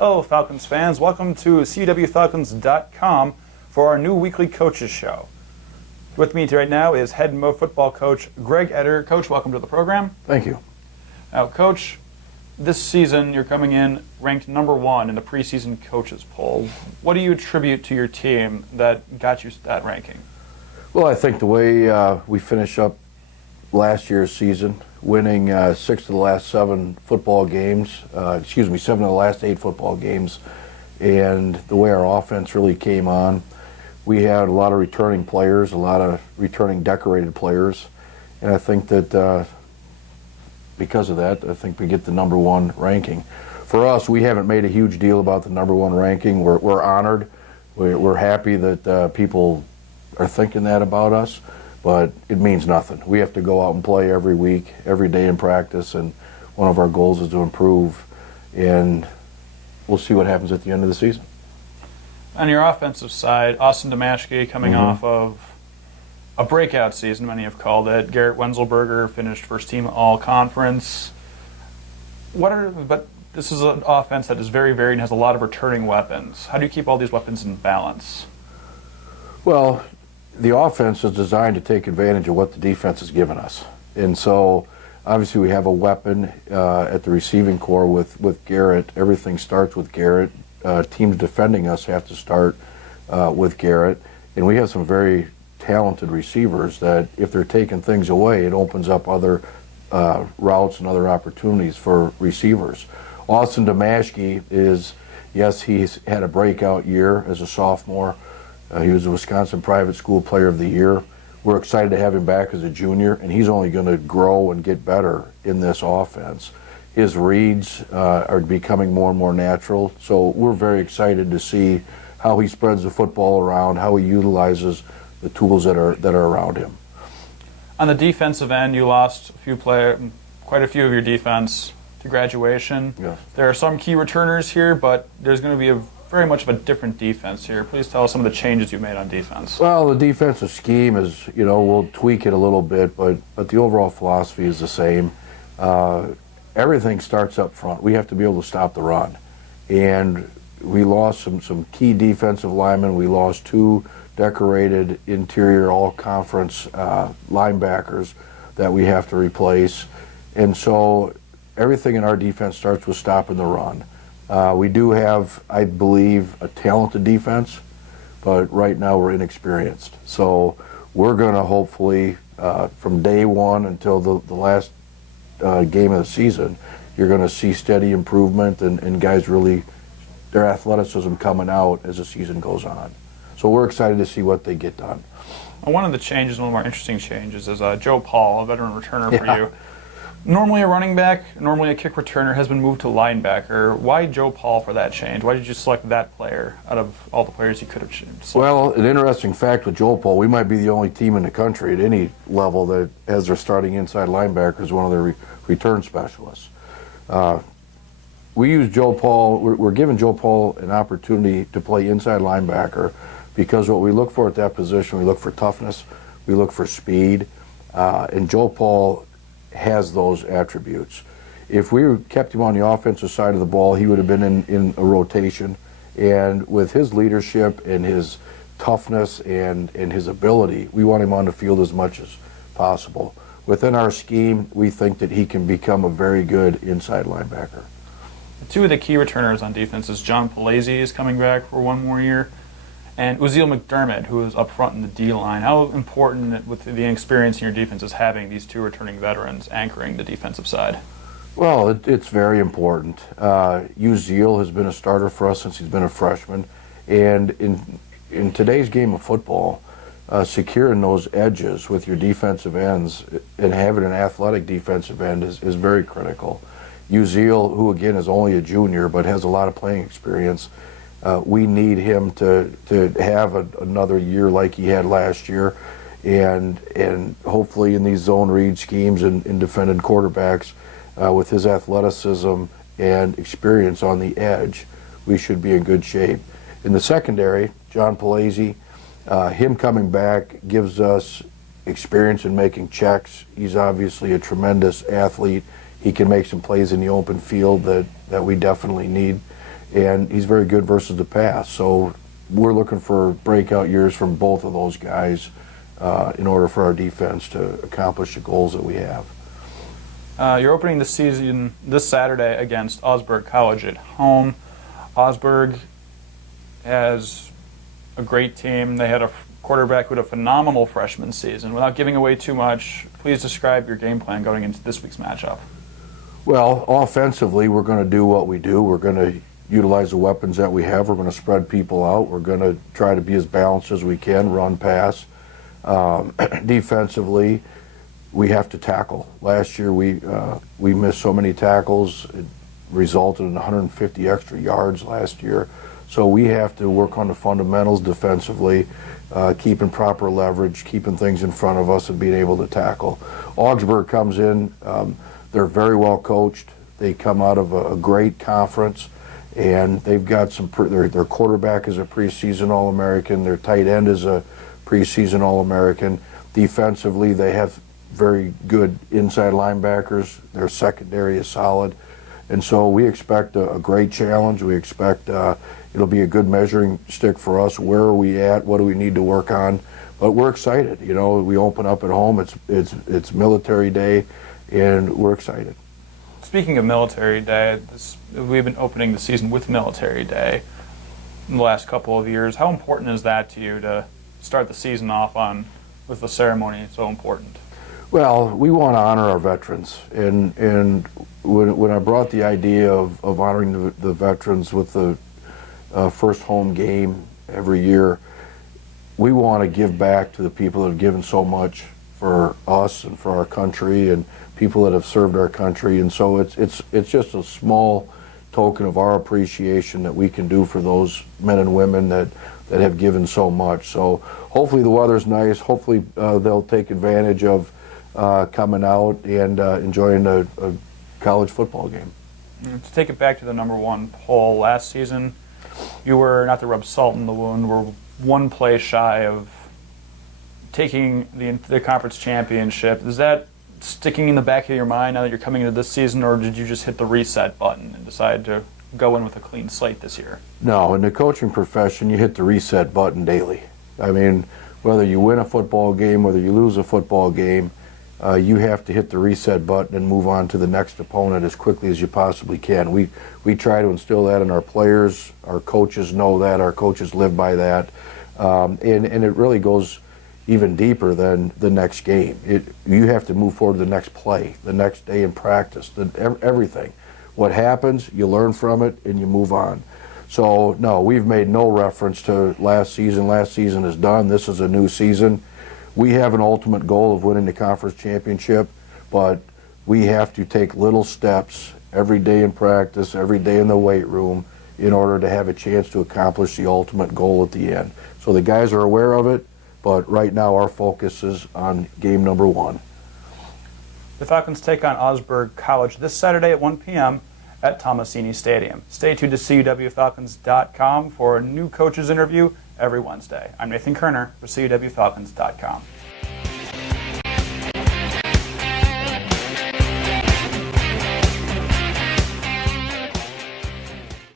Hello, Falcons fans. Welcome to CUWFalcons.com for our new weekly coaches show. With me right now is head football coach Greg Etter. Coach, welcome to the program. Thank you. Now, Coach, this season you're coming in ranked number 1 in the preseason coaches poll. What do you attribute to your team that got you that ranking? Well, I think the way we finished up last year's season, winning 6 of the last 7 football games, 7 of the last 8 football games, and the way our offense really came on. We had a lot of returning players, a lot of returning decorated players, and I think that because of that, I think we get the number 1 ranking. For us, we haven't made a huge deal about the number 1 ranking. We're honored. We're happy that people are thinking that about us. But it means nothing. We have to go out and play every week, every day in practice, and one of our goals is to improve, and we'll see what happens at the end of the season. On your offensive side, Austin Damashki coming off of a breakout season, many have called it. Garrett Wenzelberger finished first team all-conference. But this is an offense that is very varied and has a lot of returning weapons. How do you keep all these weapons in balance? Well, the offense is designed to take advantage of what the defense has given us. And so, obviously, we have a weapon at the receiving core with Garrett. Everything starts with Garrett. Teams defending us have to start with Garrett. And we have some very talented receivers that, if they're taking things away, it opens up other routes and other opportunities for receivers. Austin Damashki is, yes, he's had a breakout year as a sophomore. He was a Wisconsin Private School Player of the Year. We're excited to have him back as a junior, and he's only going to grow and get better in this offense. His reads are becoming more and more natural, so we're very excited to see how he spreads the football around, how he utilizes the tools that are around him. On the defensive end, you lost quite a few of your defense to graduation. Yes. There are some key returners here, but there's going to be very much of a different defense here. Please tell us some of the changes you made on defense. Well, the defensive scheme is, we'll tweak it a little bit, but the overall philosophy is the same. Everything starts up front. We have to be able to stop the run. And we lost some key defensive linemen. We lost 2 decorated interior all-conference linebackers that we have to replace. And so everything in our defense starts with stopping the run. We do have, I believe, a talented defense, but right now we're inexperienced. So we're going to hopefully, from day 1 until the last game of the season, you're going to see steady improvement and guys really, their athleticism coming out as the season goes on. So we're excited to see what they get done. One of the changes, one of our interesting changes, is Joe Paul, a veteran returner for you. Normally a running back, normally a kick returner, has been moved to linebacker. Why Joe Paul for that change? Why did you select that player out of all the players you could have selected? Well, an interesting fact with Joe Paul, we might be the only team in the country at any level that has their starting inside linebacker as one of their return specialists. We use Joe Paul, we're giving Joe Paul an opportunity to play inside linebacker because what we look for at that position, we look for toughness, we look for speed, and Joe Paul has those attributes. If we kept him on the offensive side of the ball, he would have been in a rotation. And with his leadership and his toughness and his ability, we want him on the field as much as possible. Within our scheme, we think that he can become a very good inside linebacker. 2 of the key returners on defense is John Palazzi is coming back for 1 more year, and Uziel McDermott, who is up front in the D-line. How important, with the experience in your defense, is having these 2 returning veterans anchoring the defensive side? Well, it's very important. Uziel has been a starter for us since he's been a freshman, and in today's game of football, securing those edges with your defensive ends and having an athletic defensive end is very critical. Uziel, who again is only a junior but has a lot of playing experience, we need him to have another year like he had last year, and hopefully in these zone read schemes and defended quarterbacks, with his athleticism and experience on the edge, we should be in good shape. In the secondary, John Palazzi, him coming back gives us experience in making checks. He's obviously a tremendous athlete. He can make some plays in the open field that we definitely need. and he's very good versus the pass. So we're looking for breakout years from both of those guys in order for our defense to accomplish the goals that we have. You're opening the season this Saturday against Augsburg College at home. Augsburg has a great team. They had a quarterback with a phenomenal freshman season. Without giving away too much, please describe your game plan going into this week's matchup. Well, offensively, we're going to do what we do. We're going to utilize the weapons that we have. We're going to spread people out. We're going to try to be as balanced as we can, run, pass. Defensively, we have to tackle. Last year, we missed so many tackles. It resulted in 150 extra yards last year. So we have to work on the fundamentals defensively, keeping proper leverage, keeping things in front of us, and being able to tackle. Augsburg comes in. They're very well coached. They come out of a great conference, and they've got some. Their quarterback is a preseason All-American. Their tight end is a preseason All-American. Defensively, they have very good inside linebackers. Their secondary is solid. And so we expect a great challenge. We expect it'll be a good measuring stick for us. Where are we at? What do we need to work on? But we're excited. You know, we open up at home. It's Military Day, and we're excited. Speaking of Military Day, we've been opening the season with Military Day in the last couple of years. How important is that to you to start the season off with the ceremony so important? Well, we want to honor our veterans, and when I brought the idea of honoring the veterans with the first home game every year, we want to give back to the people that have given so much for us and for our country, and people that have served our country. And so it's just a small token of our appreciation that we can do for those men and women that have given so much. So hopefully the weather's nice. Hopefully they'll take advantage of coming out and enjoying a college football game. To take it back to the number one poll last season, you were, not to rub salt in the wound, were one play shy of taking the conference championship. Is that sticking in the back of your mind now that you're coming into this season, or did you just hit the reset button and decide to go in with a clean slate this year? No, in the coaching profession, you hit the reset button daily. I mean, whether you win a football game, whether you lose a football game, you have to hit the reset button and move on to the next opponent as quickly as you possibly can. We try to instill that in our players. Our coaches know that. Our coaches live by that. And it really goes even deeper than the next game. You have to move forward to the next play, the next day in practice, everything. What happens, you learn from it, and you move on. So, no, we've made no reference to last season. Last season is done. This is a new season. We have an ultimate goal of winning the conference championship, but we have to take little steps every day in practice, every day in the weight room, in order to have a chance to accomplish the ultimate goal at the end. So the guys are aware of it, but right now our focus is on game number one. The Falcons take on Augsburg College this Saturday at 1 p.m. at Tomasini Stadium. Stay tuned to CUWFalcons.com for a new coaches interview every Wednesday. I'm Nathan Kerner for CUWFalcons.com.